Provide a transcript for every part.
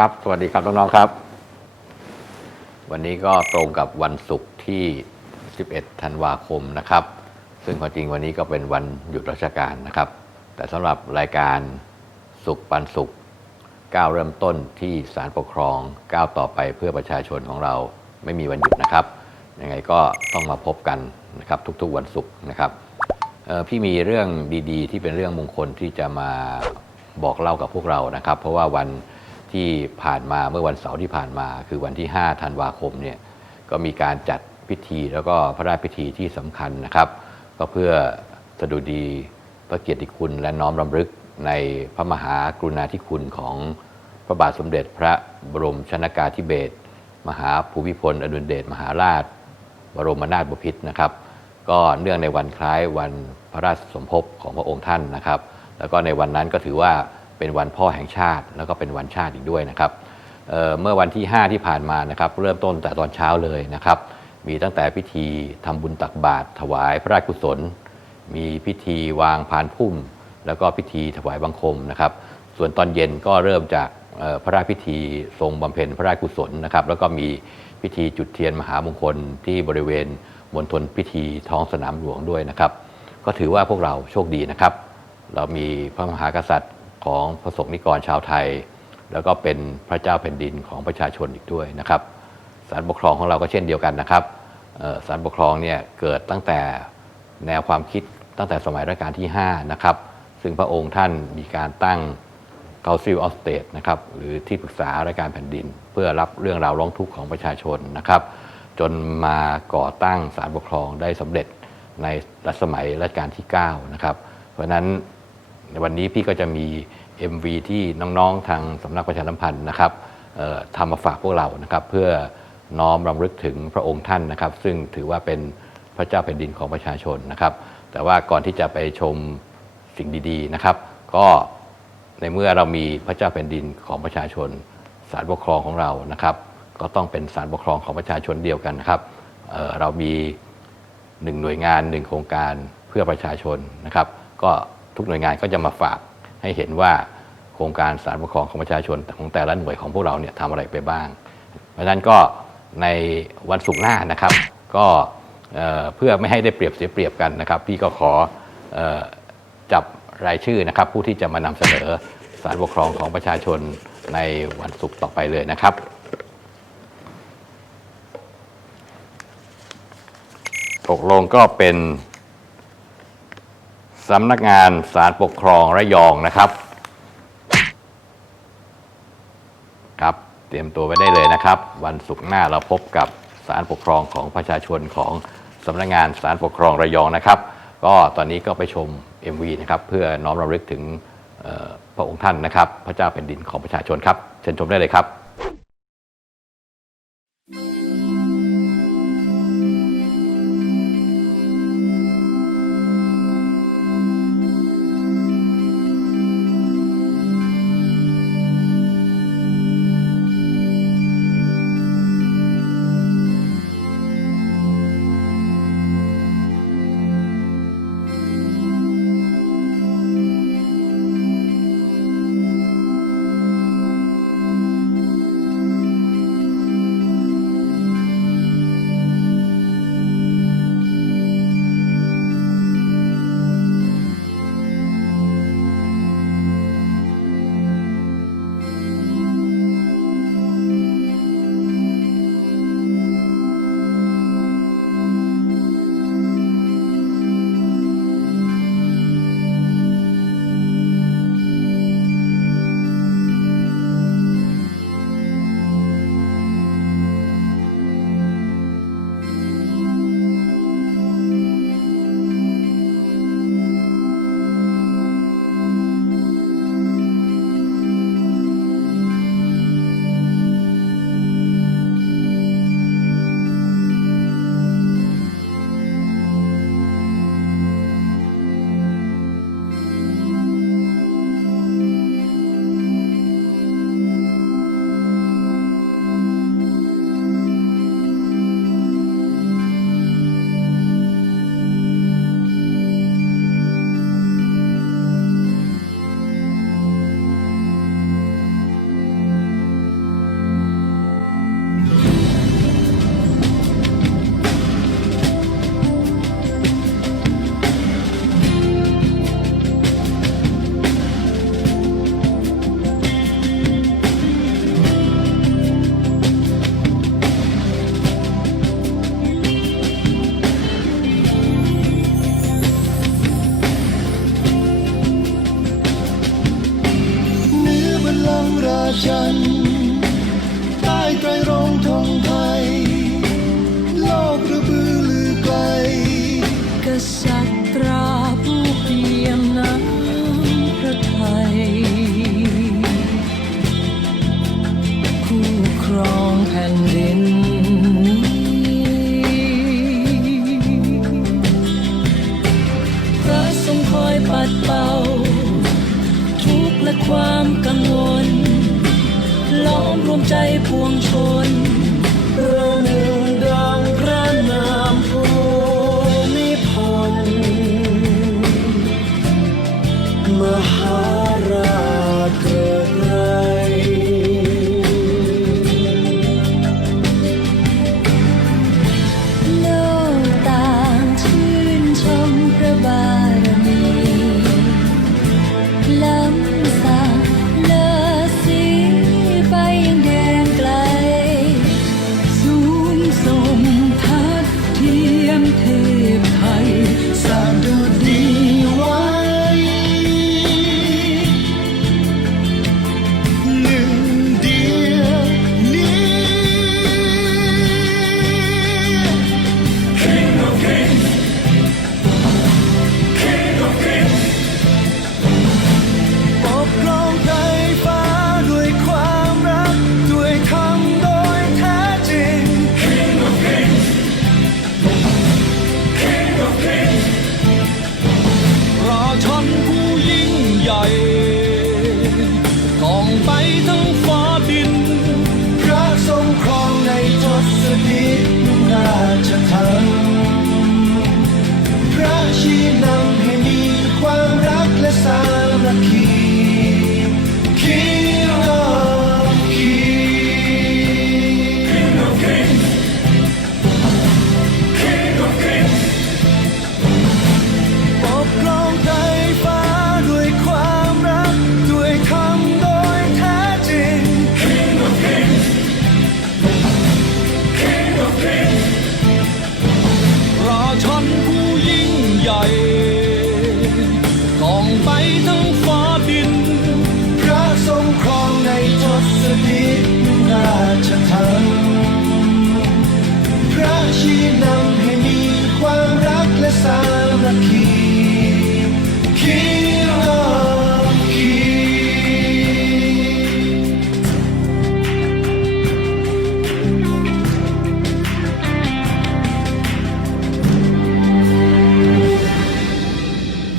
ครับ สวัสดีครับน้องๆครับ วันนี้ก็ตรงกับวันศุกร์ที่ 11 ธันวาคมนะครับ ซึ่งความจริงวันนี้ก็เป็นวันหยุดราชการนะครับ แต่สำหรับรายการสุขปันสุขก้าวเริ่มต้นที่ศาลปกครองก้าวต่อไปเพื่อประชาชนของเราไม่มีวันหยุดนะครับ ยังไงก็ต้องมาพบกันนะครับทุกๆวันศุกร์นะครับพี่มีเรื่องดีๆ ที่เป็นเรื่องมงคลที่จะมาบอกเล่ากับพวกเรานะครับ เพราะว่าวัน ที่ผ่านมาเมื่อวันเสาร์ที่ผ่านมา คือวันที่ 5 ธันวาคมเนี่ยก็มีการจัดพิธีแล้วก็พระราชพิธีที่สำคัญนะครับ ก็เพื่อสดุดีพระเกียรติคุณและน้อมรำลึกในพระมหากรุณาธิคุณของพระบาทสมเด็จพระบรมชนากาธิเบศรมหาภูมิพลอดุลเดชมหาราช บรมนาถบพิตรนะครับ ก็เนื่องในวันคล้ายวันพระราชสมภพของพระองค์ท่านนะครับ แล้วก็ในวันนั้นก็ถือว่า เป็นวันพ่อแห่งชาติ แล้วก็เป็นวันชาติอีกด้วยนะครับเเมื่อวันที่ 5 ที่ผ่านมานะครับ เริ่มต้นแต่ตอนเช้าเลยนะครับ มีตั้งแต่พิธีทำบุญตักบาตรถวายพระราชกุศล มีพิธีวางพานพุ่ม แล้วก็พิธีถวายบังคมนะครับ ส่วนตอนเย็นก็เริ่มจากพระราชพิธีทรงบำเพ็ญพระราชกุศลนะครับ แล้วก็มีพิธีจุดเทียนมหามงคลที่บริเวณมณฑลพิธีท้องสนามหลวงด้วยนะครับ ก็ถือว่าพวกเราโชคดีนะครับ เรามีพระมหากษัตริย์ ของพระสงฆ์นิกรชาวไทย แล้วก็เป็นพระเจ้าแผ่นดินของประชาชนอีกด้วยนะครับศาลปกครองของเราก็เช่นเดียวกันนะครับศาลปกครองเนี่ยเกิดตั้งแต่แนวความคิดตั้งแต่สมัยรัชกาลที่5นะครับซึ่งพระองค์ท่านมีการตั้ง Council of State นะครับหรือที่ปรึกษาราชการแผ่นดิน เพื่อรับเรื่องราวร้องทุกข์ของประชาชนนะครับ จนมาก่อตั้งศาลปกครองได้สำเร็จในรัชสมัยรัชกาลที่9นะครับเพราะฉะนั้น ในวันนี้พี่ก็จะมี MV ที่น้องๆทางสำนักประชาสัมพันธ์นะครับทำมาฝากพวกเรานะครับ เพื่อน้อมรำลึกถึงพระองค์ท่านนะครับ ซึ่งถือว่าเป็นพระเจ้าแผ่นดินของประชาชนนะครับ แต่ว่าก่อนที่จะไปชมสิ่งดีๆนะครับ ก็ในเมื่อเรามีพระเจ้าแผ่นดินของประชาชนศาลปกครองของเรานะครับ ก็ต้องเป็นศาลปกครองของประชาชนเดียวกันนะครับเเรามีหนึ่งหน่วยงานหนึ่งโครงการเพื่อประชาชนนะครับ ก็ ทุกหน่วยงานก็จะมาฝากให้เห็นว่าโครงการสารปกครองของประชาชนของแต่ละหน่วยของพวกเราเนี่ยทำอะไรไปบ้าง เพราะฉะนั้นก็ในวันศุกร์หน้านะครับ ก็เอ่อเพื่อไม่ให้ได้เปรียบเสียเปรียบกันนะครับ พี่ก็ขอออจับรายชื่อนะครับ ผู้ที่จะมานำเสนอสารปกครองของประชาชนในวันศุกร์ต่อไปเลยนะครับตกลงก็เป็น สำนักงานสารปกครองระยองนะครับ ครับเตรียมตัวไว้ได้เลยนะครับ วันศุกร์หน้าเราพบกับสารปกครองของประชาชนของสำนักงานสารปกครองระยองนะครับ ก็ตอนนี้ก็ไปชม MV นะครับเพื่อน้อมรำลึกถึงพระองค์ท่านนะครับ พระเจ้าแผ่นดินของประชาชนครับ เชิญชมได้เลยครับ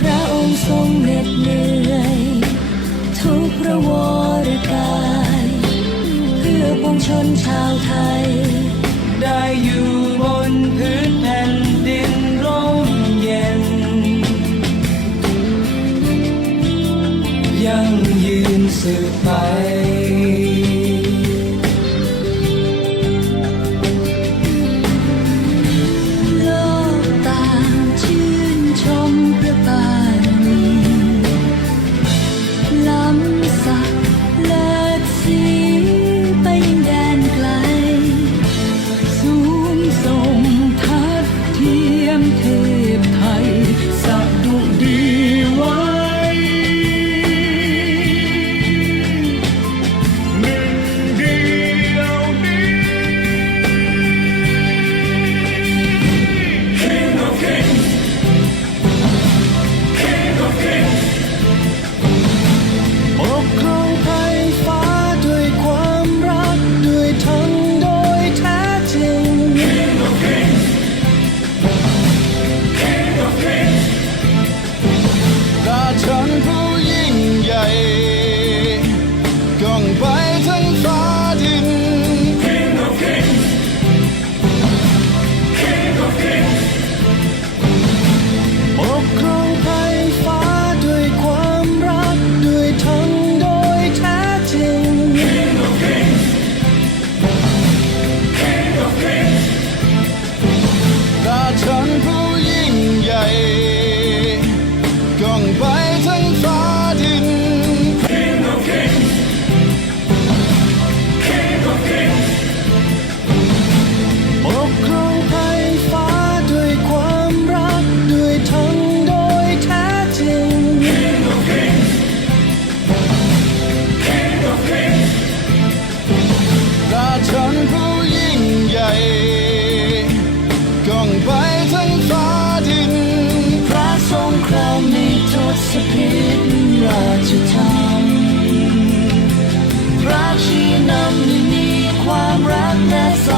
พระองค์ทรงเหน็ดเหนื่อย ทุกพระวรกาย เพื่อปวงชนชาวไทย ได้อยู่ สืบไป the all.